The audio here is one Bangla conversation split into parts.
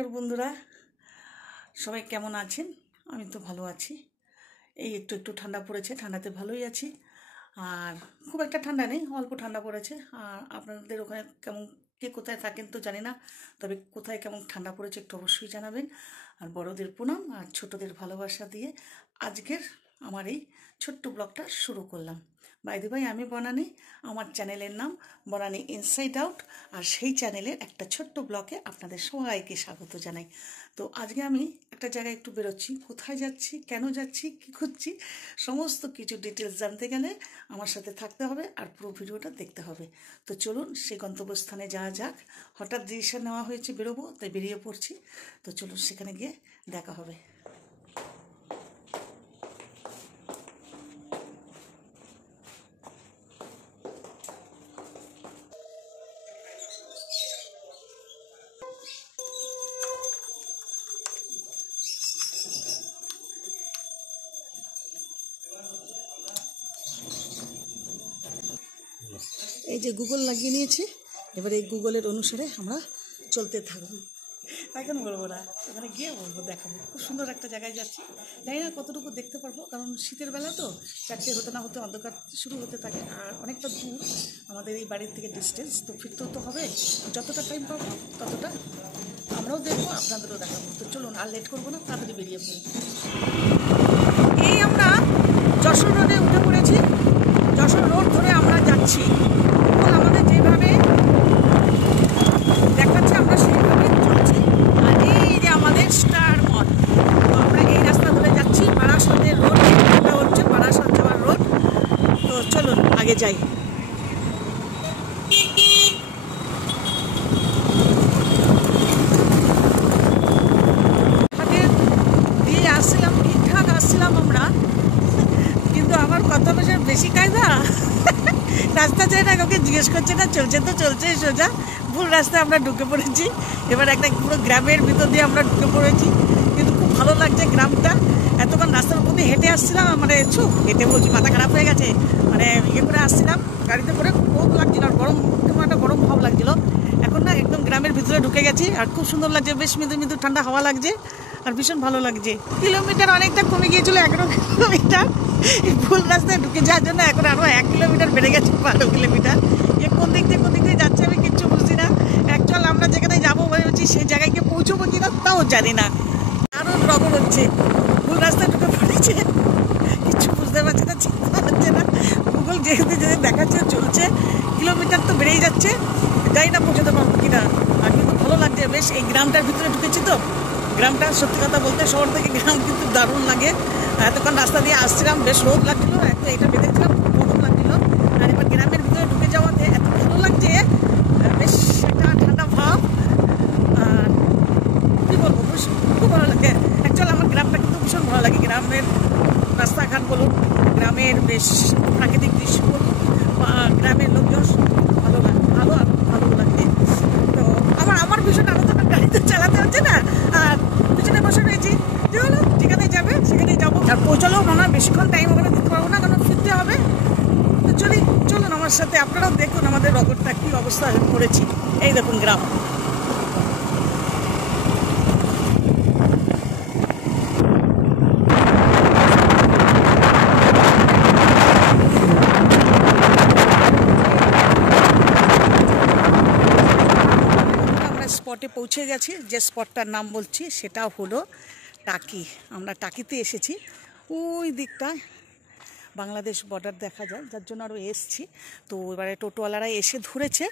নমস্কার বন্ধুরা, সবাই কেমন আছেন? আমি তো ভালো আছি। এই একটু একটু ঠান্ডা পড়েছে, ঠান্ডাতে ভালোই আছি। আর খুব একটা ঠান্ডা নেই, অল্প ঠান্ডা পড়েছে। আর আপনাদের ওখানে কেমন, কে কোথায় থাকেন তো জানি না, তবে কোথায় কেমন ঠান্ডা পড়েছে একটু অবশ্যই জানাবেন। আর বড়দের প্রণাম আর ছোটদের ভালোবাসা দিয়ে আজকের আমার এই ছোট্ট ব্লগটা শুরু করলাম। বাই দ্য বাই, আমি বনানী, আমার চ্যানেলের নাম বনানী ইনসাইড আউট। আর সেই চ্যানেলের একটা ছোট্ট ব্লগে আপনাদের সবাইকে স্বাগত জানাই। তো আজকে আমি একটা জায়গায় একটু বেরোচ্ছি। কোথায় যাচ্ছি, কেন যাচ্ছি, কী খুঁজছি, সমস্ত কিছু ডিটেলস জানতে গেলে আমার সাথে থাকতে হবে আর পুরো ভিডিওটা দেখতে হবে। তো চলুন সেই গন্তব্যস্থানে যাওয়া যাক। হঠাৎ ডিসিশন নেওয়া হয়েছে বেরোবো, তাই বেরিয়ে পড়ছি। তো চলুন সেখানে গিয়ে দেখা হবে। এই যে গুগল লাগিয়ে নিয়েছি, এবার এই গুগলের অনুসারে আমরা চলতে থাকবো। এখন বলবো না, ওখানে গিয়ে বলবো, দেখাবো। খুব সুন্দর একটা জায়গায় যাচ্ছি, জানি না কতটুকু দেখতে পারবো, কারণ শীতের বেলা তো 4টে হতে না হতে অন্ধকার শুরু হতে থাকে। আর অনেকটা দূর আমাদের এই বাড়ির থেকে ডিস্টেন্স, তো ফিরতেও তো হবে। যতটা টাইম পাবো ততটা আমরাও দেখবো, আপনাদেরও দেখাবো। তো চলুন আর লেট করবো না, তাড়াতাড়ি বেরিয়ে পড়ি। এই আমরা যশোর রোডে উঠে পড়েছি। যশোর রোড ধরে আমরা যাচ্ছি, এবং আমাদের যেভাবে দেখাচ্ছে আমরা সেইভাবে চলছি। আর এই যে আমাদের স্টার মল, তো আমরা এই রাস্তা ধরে যাচ্ছি। বারাসাতের রোড, এটা হচ্ছে বারাসাত যাওয়ার রোড। তো চলুন আগে যাই। দিয়ে আসছিলাম, ঠিকঠাক আসছিলাম আমরা, কিন্তু আমার কথা বেশি কায়দা। রাস্তা চাই না, কাউকে জিজ্ঞেস করছে না, চলছে তো চলছে সোজা। ভুল রাস্তায় আমরা ঢুকে পড়েছি। এবার একটা পুরো গ্রামের ভিতর দিয়ে আমরা ঢুকে পড়েছি, কিন্তু খুব ভালো লাগছে গ্রামটা। এতক্ষণ রাস্তার উপর দিয়ে হেঁটে আসছিলাম, মানে হেঁটে বলছি, মাথা খারাপ হয়ে গেছে। মানে ইয়ে করে আসছিলাম গাড়িতে করে, বহুত লাগছিল, আর গরম, কেমন একটা গরম ভাব লাগছিলো। এখন না একদম গ্রামের ভিতরে ঢুকে গেছি, আর খুব সুন্দর লাগছে, বেশ মৃদু মৃদু ঠান্ডা হাওয়া লাগছে, আর ভীষণ ভালো লাগছে। কিলোমিটার অনেকটা কমে গিয়েছিল, 11 কিলোমিটার। ভুল রাস্তায় ঢুকে যাওয়ার জন্য এখন আরও 1 কিলোমিটার বেড়ে গেছে, 12 কিলোমিটার। কোন দিক দিয়ে যাচ্ছে আমি কিচ্ছু বুঝছি না। অ্যাকচুয়াল আমরা যেখানে যাবো বলেছি সেই জায়গায় গিয়ে পৌঁছবো কিনা তাও জানি না। আরও রকম হচ্ছে, ভুল রাস্তায় ঢুকে পড়েছে, কিচ্ছু বুঝতে পারছি না, চিন্তা হচ্ছে না। গুগল যেহেতু দেখাচ্ছে চলছে, কিলোমিটার তো বেড়েই যাচ্ছে, জানি না পৌঁছতে পারবো কিনা। আর কিন্তু ভালো লাগছে বেশ। এই গ্রামটার ভিতরে ঢুকেছি তো, গ্রামটা সত্যি কথা বলতে শহর থেকে গ্রাম কিন্তু দারুণ লাগে। এতক্ষণ রাস্তা দিয়ে আসছিলাম, বেশ রোদ লাগছিলো, একটু এটা বেঁধেছিলাম, খুব গরম লাগছিলো। আর এবার গ্রামের ভিতরে ঢুকে যাওয়াতে এত ভালো লাগছে, বেশ একটা ঠান্ডা ভাব। আর কী বলবো, খুব ভালো লাগে। অ্যাকচুয়াল আমার গ্রামটা কিন্তু ভীষণ ভালো লাগে। গ্রামের রাস্তাঘাট বলুন, গ্রামের বেশ প্রাকৃতিক দৃশ্য বলুন, বা গ্রামের লোকজন ভালো লাগে, ভালো লাগে। তো আমার ভীষণ আনন্দ, গাড়িতে চালাতে হচ্ছে না, আর পিছনে বসে রয়েছি, যে হলো যেখানে যাবে সেখানেই যাবো। আর পৌঁছালেও মনে হয় বেশিক্ষণ টাইম ওখানে দিতে পারবো না, কারণ ফিরতে হবে। তো চলুন আমার সাথে, আপনারাও দেখুন আমাদের রগরটা কী অবস্থা করেছি। এই দেখুন গ্রাম। স্পটে পৌঁছে গেছি, যে স্পটটার নাম বলছি সেটা হলো টাকি। আমরা টাকিতে এসেছি, ওই দিকটায় বাংলাদেশ বর্ডার দেখা যায়, যার জন্য আরও এসছি। তো এবারে টোটোওয়ালারা এসে ধরেছে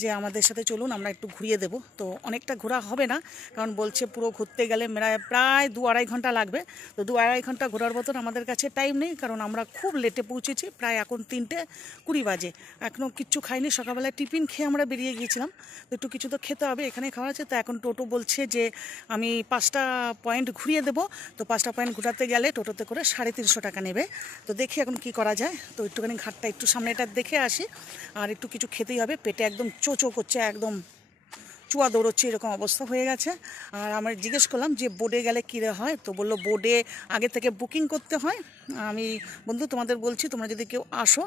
যে আমাদের সাথে চলুন, আমরা একটু ঘুরিয়ে দেবো। তো অনেকটা ঘোরা হবে না, কারণ বলছে পুরো ঘুরতে গেলে প্রায় 2-2.5 ঘন্টা লাগবে। তো 2-2.5 ঘন্টা ঘোরার মতন আমাদের কাছে টাইম নেই, কারণ আমরা খুব লেটে পৌঁছেছি। প্রায় এখন 3:20 বাজে, এখনও কিচ্ছু খাইনি। সকালবেলায় টিফিন খেয়ে আমরা বেরিয়ে গিয়েছিলাম, তো একটু কিছু তো খেতে হবে, এখানে খাওয়া আছে। তো এখন টোটো বলছে যে আমি 5টা পয়েন্ট ঘুরিয়ে দেবো। তো 5টা পয়েন্ট ঘোরাতে গেলে টোটোতে করে 350 টাকা নেবে। তো দেখি এখন কি করা যায়। তো একটুখানি ঘাটটা একটু সামনেটা দেখে আসি, আর একটু কিছু খেতেই হবে। পেটে একদম চোচো করছে, একদম চুয়া দৌড়চ্ছে, এরকম অবস্থা হয়ে গেছে। আর আমার জিজ্ঞেস করলাম যে বোর্ডে গেলে কী হয়, তো বললো বোর্ডে আগে থেকে বুকিং করতে হয়, আমি বন্ধু তোমাদের বলছি, তোমরা যদি কেউ আসো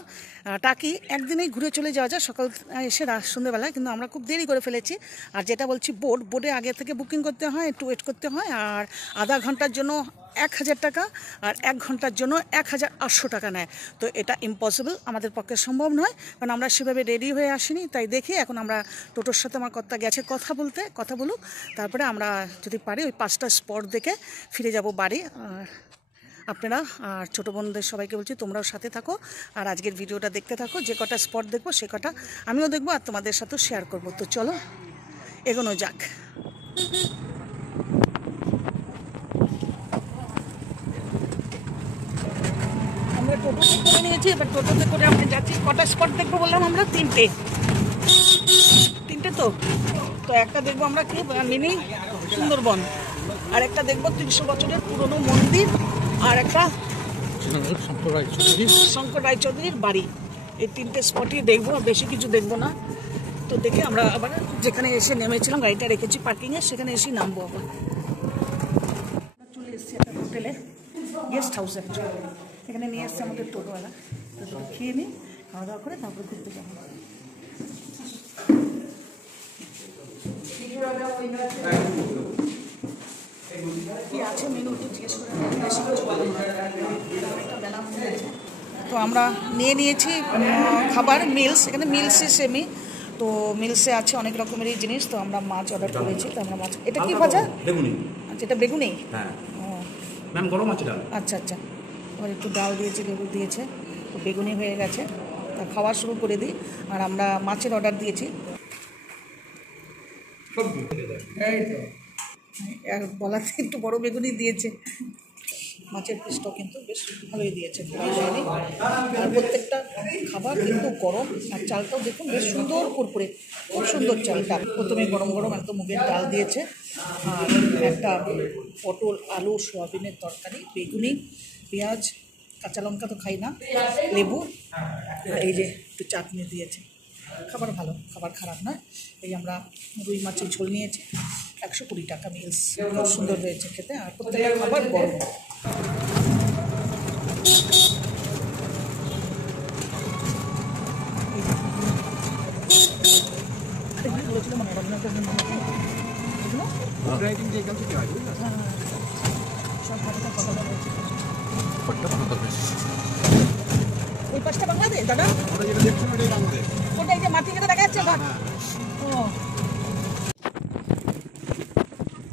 টাকি একদিনেই ঘুরে চলে যাওয়া যায় সকাল এসে সন্ধ্যেবেলায়, কিন্তু আমরা খুব দেরি করে ফেলেছি। আর যেটা বলছি বোর্ডে আগে থেকে বুকিং করতে হয়, একটু ওয়েট করতে হয়, আর আধা ঘন্টার জন্য 1000 টাকা আর 1 ঘন্টার জন্য 1800 টাকা নেয়। তো এটা ইম্পসিবল, আমাদের পক্ষে সম্ভব নয়, কারণ আমরা সেভাবে রেডি হয়ে আসিনি। তাই দেখি এখন আমরা টোটোর সাথে আমার কর্তা গেছে কথা বলুক, তারপরে আমরা যদি পারি ওই 5টা স্পট দেখে ফিরে যাব বাড়ি। আপনারা আর ছোটো বোনদের সবাইকে বলছি তোমরাও সাথে থাকো আর আজকের ভিডিওটা দেখতে থাকো। যে কটা স্পট দেখবো সে কটা আমিও দেখবো আর তোমাদের সাথেও শেয়ার করবো। তো চলো এগোনো যাক। আমরা টোটোতে করে নিয়েছি, এবার টোটোতে করে আমরা যাচ্ছি। কটা স্পট দেখবো বললাম আমরা? তিনটে তো একটা দেখবো আমরা কি মিনি সুন্দরবন, আর একটা দেখবো 300 বছরের পুরনো মন্দির, আর একটা শঙ্কর রায়চৌধুরীর বাড়ি। এই 3টে স্পটই দেখবো, বেশি কিছু দেখবো না। তো দেখে আমরা আবার যেখানে এসে নেমেছিলাম, গাড়িটা রেখেছি পার্কিংয়ে, সেখানে এসে নামবো। আবার চলে এসেছি একটা হোটেলে, গেস্ট হাউসে। এখানে নিয়ে এসছে আমাদের টোটোওয়ালা। তো খেয়ে নিই, খাওয়া দাওয়া করে তারপরে ঘুরতে যাবো। কি আছে মেনু একটু জিজ্ঞেস করে, তো আমরা নিয়েছি খাবার মিলস। এখানে মিলসে সেমি, তো মিলসে আছে অনেক রকমেরই জিনিস। তো আমরা মাছ অর্ডার করেছি। তো আমরা মাছ, এটা কি ভাজা? বেগুনি। আচ্ছা, এটা বেগুনি। হ্যাঁ ম্যাম, গরম আছে ডাল। আচ্ছা আচ্ছা, আর একটু ডাল দিয়েছে, লেবু দিয়েছে, তো বেগুনি হয়ে গেছে। তা খাওয়া শুরু করে দিই। আর আমরা মাছের অর্ডার দিয়েছি। বলাতে একটু বড় বেগুনি দিয়েছে। মাছের পিসটাও কিন্তু বেশ ভালোই দিয়েছে, আর প্রত্যেকটা খাবার কিন্তু গরম। আর চালটাও দেখুন বেশ সুন্দর কুরকুরে, খুব সুন্দর চালটা। প্রথমে গরম গরম একদম মুগের ডাল দিয়েছে, আর একটা পটল আলু সোয়াবিনের তরকারি, বেগুনি, পেঁয়াজ, কাঁচা লঙ্কা তো খাই না, লেবু, এই যে একটু চাটনি দিয়েছে। খাবার ভালো, খাবার খারাপ নয়। এই আমরা রুই মাছের ঝোল নিয়েছি, 120 টাকা মিলস, খুব সুন্দর হয়েছে খেতে। আর প্রত্যেকটা খাবার গরম। ওই পাশটা বাংলাদেশ দাদা, ওটা এই যে মাটি কেটে দেখা যাচ্ছে। ও,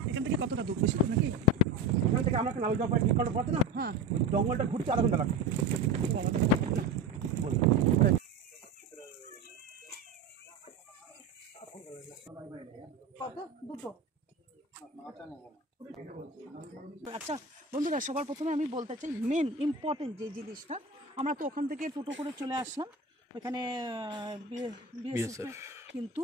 এখান থেকে কতটা দূর? বেশি দূর নাকি? এখান থেকে আমরা নাও যাবো ঠিক করার পথে না। হ্যাঁ, জঙ্গলটা ঘুরতে আধা ঘন্টা লাগবে। কত? দুটো। আচ্ছা বন্ধুরা, সবার প্রথমে আমি বলতে চাই মেন ইম্পর্টেন্ট যে জিনিসটা, আমরা তো ওখান থেকে টোটো করে চলে আসলাম। ওইখানে কিন্তু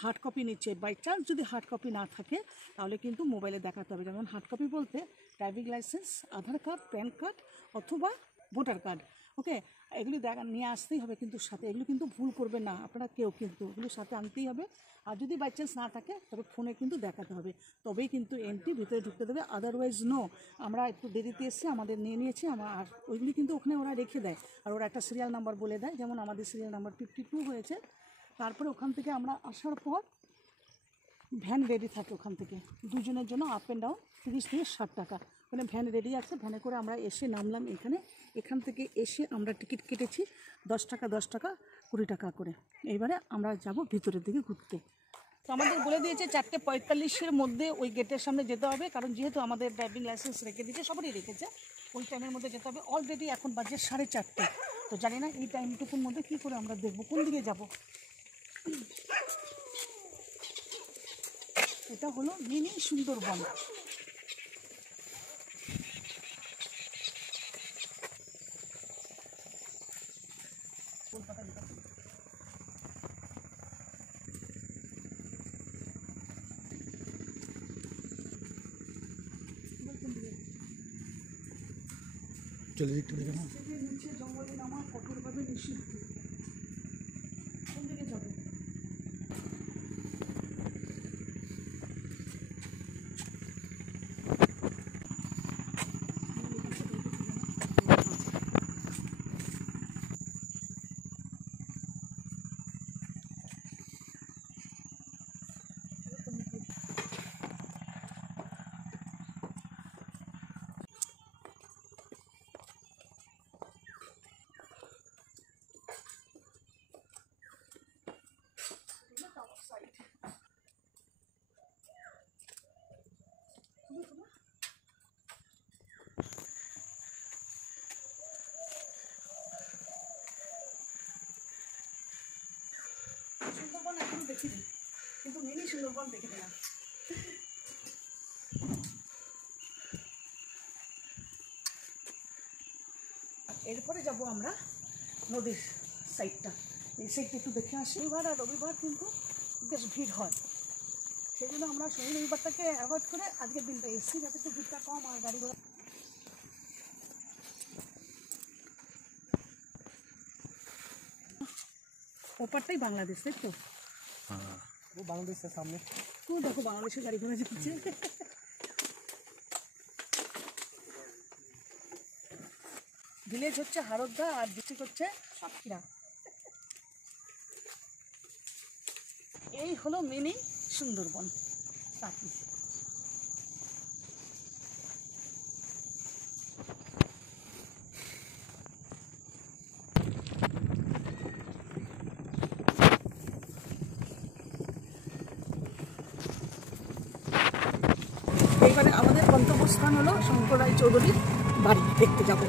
হার্ড কপি নিচ্ছে। বাই চান্স যদি হার্ড কপি না থাকে তাহলে কিন্তু মোবাইলে দেখাতে হবে। যেমন হার্ড কপি বলতে ড্রাইভিং লাইসেন্স, আধার কার্ড, প্যান কার্ড অথবা ভোটার কার্ড। ওকে, এগুলি নিয়ে আসতেই হবে কিন্তু সাথে। এগুলো কিন্তু ভুল করবে না আপনারা কেউ, কিন্তু এগুলো সাথে আনতেই হবে। আর যদি বাই চান্স না থাকে তবে ফোনে কিন্তু দেখাতে হবে, তবেই কিন্তু এন্ট্রি ভিতরে ঢুকতে দেবে। Otherwise no. আমরা একটু দেরিতে এসেছি, আমাদের নিয়েছি আর ওইগুলি কিন্তু ওখানে ওরা রেখে দেয়। আর ওরা একটা সিরিয়াল নাম্বার বলে দেয়, যেমন আমাদের সিরিয়াল নাম্বার 52 হয়েছে। তারপরে ওখান থেকে আমরা আসার পর ভ্যান রেডি থাকে ওখান থেকে, দুজনের জন্য আপ অ্যান্ড ডাউন 30 থেকে 60 টাকা। ওখানে ভ্যান রেডি আছে, ভ্যানে করে আমরা এসে নামলাম এখানে। এখান থেকে এসে আমরা টিকিট কেটেছি 10 টাকা 20 টাকা করে। এইবারে আমরা যাব ভিতরের দিকে ঘুরতে। তো আমাদের বলে দিয়েছে 4:45-এর মধ্যে ওই গেটের সামনে যেতে হবে, কারণ যেহেতু আমাদের ড্রাইভিং লাইসেন্স রেখে দিয়েছে, সবারই রেখেছে, ওই টাইমের মধ্যে যেতে হবে। অলরেডি এখন বাজে 4:30। তো জানি না এই টাইমটুকুর মধ্যে কী করে আমরা দেখবো কোন দিকে যাব। এটা হলো মিনি সুন্দরবন। চলে দিকটা দেখে না, নিচে জঙ্গলে নামা কঠোরভাবে নিষিদ্ধ। কোন দিকে যাবো? দেখিনি, কিন্তু মিনি সুন্দরবন দেখে নিলাম। এরপরে যাব আমরা নদীর সাইডটা, এই সাইডটা একটু দেখে আসি। রবিবার আর রবিবার কিন্তু বেশ ভিড় হয়, সেই জন্য আমরা শনি রবিবারটাকে অ্যাভয়েড করে আজকের দিনটা এসেছি, যাতে একটু ভিড়টা কম আর গাড়ি ঘোড়া। ওপারটাই বাংলাদেশ, তাই তো? वो बांग्लादेश से सामने তো দেখো বাংলাদেশের গাড়ি ঘোড়া যাচ্ছে। ভিলেজ হচ্ছে হারোদ্দা আর ডিস্ট্রিক্ট হচ্ছে সাতক্ষীরা। এই হলো মিনি সুন্দরবন টাকি। এবারে আমাদের গন্তব্যস্থান হলো শঙ্কর রায় চৌধুরীর বাড়ি দেখতে যাব।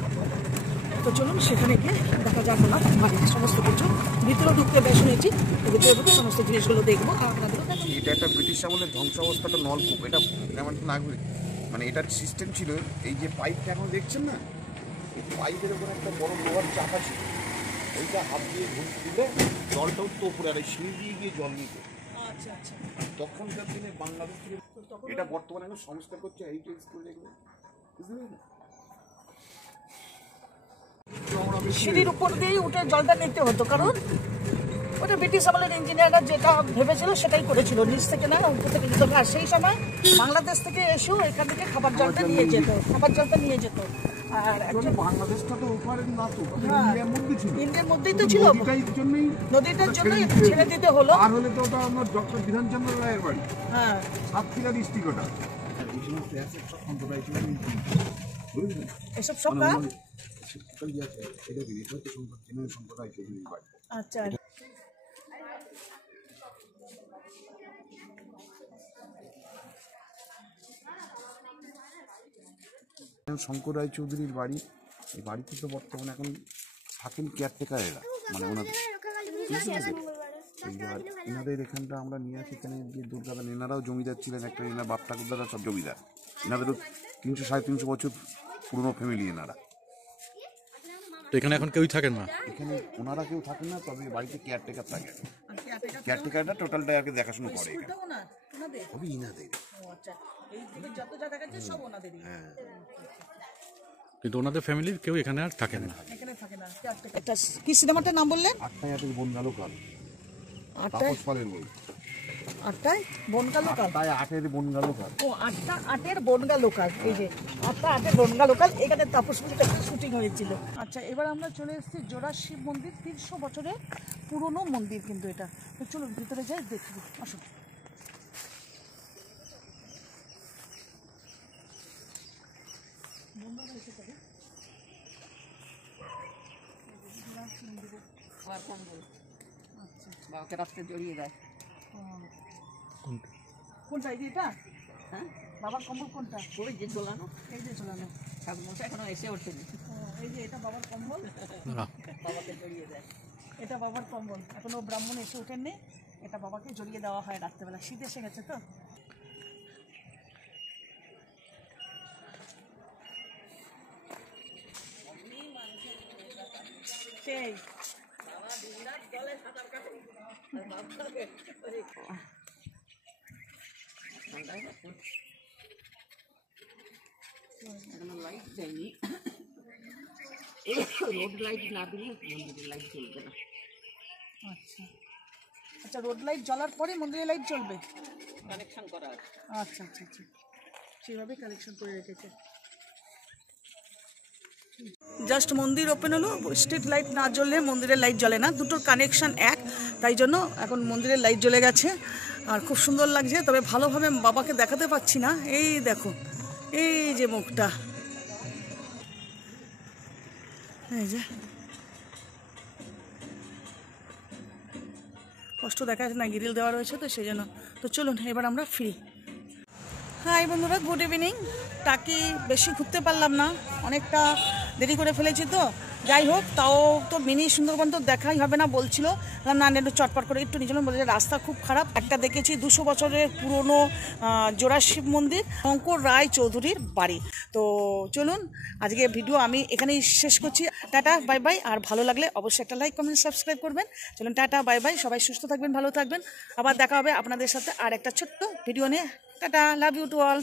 তো চলুন সেখানে গিয়ে দেখা যাক ওনার বাড়ির সমস্ত কিছু। ভিতরে ঢুকতে বেশ শুনেছি, ভিতরে ঢুকে সমস্ত জিনিসগুলো দেখবো আর আপনাদেরও দেখাবো। এটা একটা ব্রিটিশ আমলের ধ্বংস অবস্থাটা নলকূপ। এটা যেমন নাগরিক মানে এটার সিস্টেম ছিল, এই যে পাইপটা এখন দেখছেন না, এই পাইপের উপর একটা বড় লোহার চাপা ছিল, ওইটা হাত দিয়ে ঘুরে দিলে জলটা উঠতো উপরে, আর এই সিঁড়ি দিয়ে গিয়ে জল নিত। আচ্ছা আচ্ছা। তখনকার দিনে বাংলাদেশ থেকে এটা বর্তমানে এখন সংস্কার করছে হেরিটেজ স্কুল, এগুলো বুঝতে পারলেন? সিঁড়ির উপর দিয়েই উঠে জলটা নিতে হতো, কারণ ওটা ব্রিটিশ আমলের ইঞ্জিনিয়াররা যেটা ভেবেছিল সেটাই করেছিল, নিচ থেকে না উপর থেকে নিতে হবে। আর সেই সময় বাংলাদেশ থেকে এসেও এখান থেকে খাবার জলটা নিয়ে যেত, আর একজন বাংলাদেশটা তো ওপারে না, তো হ্যাঁ, ইন্ডিয়ার মধ্যে ছিল, ইন্ডিয়ার মধ্যেই তো ছিল, জন্যই নদীটার জন্য ছেড়ে দিতে হলো। আর হলে তো ওটা আমার ডক্টর বিধানচন্দ্র রায়ের বাড়ি, হ্যাঁ, সাতক্ষীরা ডিস্ট্রিক্ট ওটা। এসব সব কাজ। আচ্ছা, শঙ্কর রায় চৌধুরীর বাড়ি। এই বাড়িতে তো বর্তমানে এখন থাকেন কেয়ারটেকার এরা, মানে ওনাদের এনাদের এখানটা আমরা নিয়ে আসি। এখানে যে দুর্গাদান, এনারাও জমিদার ছিলেন, একটা এনার বাপ ঠাকুরদারা সব জমিদার। এনাদেরও 300-350 বছর পুরনো ফ্যামিলি এনারা। তো এখানে এখন কেউই থাকেন না? এখানে ওনারা কেউ থাকেন না, তবে বাড়িতে কেয়ারটেকার থাকে। কেয়ারটেকারটা টোটালটা আগে দেখাশোনা করে। সবই ইনাদের। হ্যাঁ, কিন্তু ওনাদের ফ্যামিলির কেউ এখানে আর থাকেন না। একটা কি সিনেমাটার নাম বললেন? আটটায় বনগালো কাল, আটটায় তাপস পালের বই। আটটায় বনগা লোকাল। আটটায় আটের বনগালো কাল। ও, 8টা 8-এর বনগা লোকাল। এই যে 8টা 8-এর বনগা লোকাল, এখানে তাপস পুজোটা শুটিং হয়েছিল। আচ্ছা, এবার আমরা চলে এসেছি জোড়া শিব মন্দির, 300 বছরের পুরনো মন্দির কিন্তু এটা। তো চলুন ভিতরে যাই, দেখব। আসুন। বাবাকে রাস্তায় জড়িয়ে দেয়। কোনটা? এই যে এটা? হ্যাঁ, বাবার কম্বল কোনটা? ওই যে ঝোলানো, এই যে ঝোলানো। ঠাকুরমশাই এখনো এসে ওঠেনি, এই যে এটা বাবার কম্বল, বাবাকে জড়িয়ে দেয়। এটা বাবার কম্বল। এখনো ব্রাহ্মণ এসে ওঠেননি, এটা বাবাকে জড়িয়ে দেওয়া হয় রাত্রেবেলা। শীত এসে গেছে তো। সেই এখনো লাইট দেয়নি, রোড লাইট না দিলে মন্দিরের লাইট জ্বলবে না। আচ্ছা আচ্ছা, রোড লাইট জ্বলার পরে মন্দিরে লাইট জ্বলবে। কানেকশন করা আছে। আচ্ছা আচ্ছা আচ্ছা, সেভাবে কানেকশন করে রেখেছে। জাস্ট মন্দির ওপেন হলো, স্ট্রিট লাইট না জ্বললে মন্দিরের লাইট জ্বলে না, দুটোর কানেকশন এক, তাই জন্য এখন মন্দিরের লাইট জ্বলে গেছে। আর খুব সুন্দর লাগছে, তবে ভালোভাবে বাবাকে দেখাতে পাচ্ছি না। এই দেখো, এই যে মুখটা, এই যে কষ্ট দেখা যাচ্ছে না, গ্রিল দেওয়া রয়েছে তো সেই জন্য। তো চলুন এবার আমরা ফিরি। হাই বন্ধুরা, গুড ইভিনিং। টাকি বেশি ঘুরতে পারলাম না, অনেকটা দেরি করে ফেলেছি তো, যাই হোক, তাও তো মিনি সুন্দরবন তো দেখাই হবে না বলছিল, না একটু চটপট করে একটু নিয়েছিলাম, বলছে রাস্তা খুব খারাপ। একটা দেখেছি 200 বছরের পুরনো জোড়া শিব মন্দির, শঙ্কর রায় চৌধুরীর বাড়ি। তো চলুন আজকে ভিডিও আমি এখানেই শেষ করছি। Tata bye bye. আর ভালো লাগলে অবশ্যই একটা লাইক কমেন্ট সাবস্ক্রাইব করবেন। চলুন টাটা বাই বাই, সবাই সুস্থ থাকবেন, ভালো থাকবেন। আবার দেখা হবে আপনাদের সাথে আর একটা ছোট্ট ভিডিও নিয়ে। Tata, love you to all.